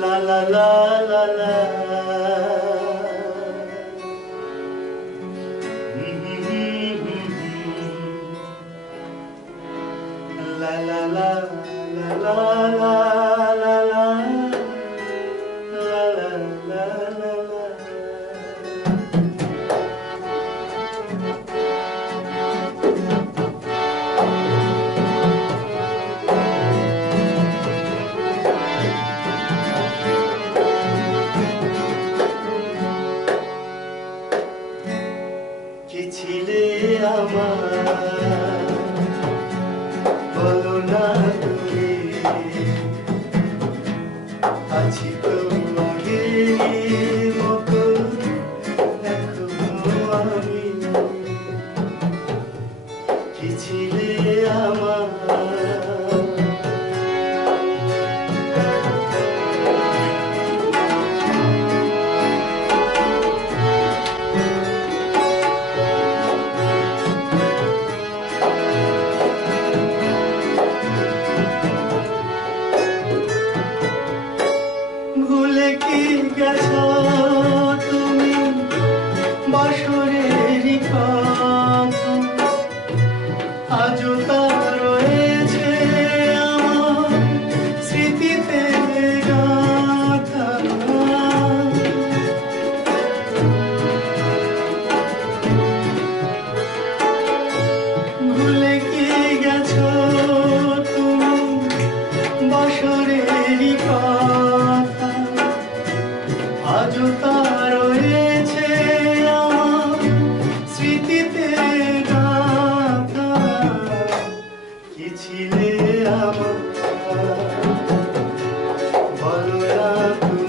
la la la la la. কি ছিলে আমার বলো না 就到 One love.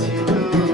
自分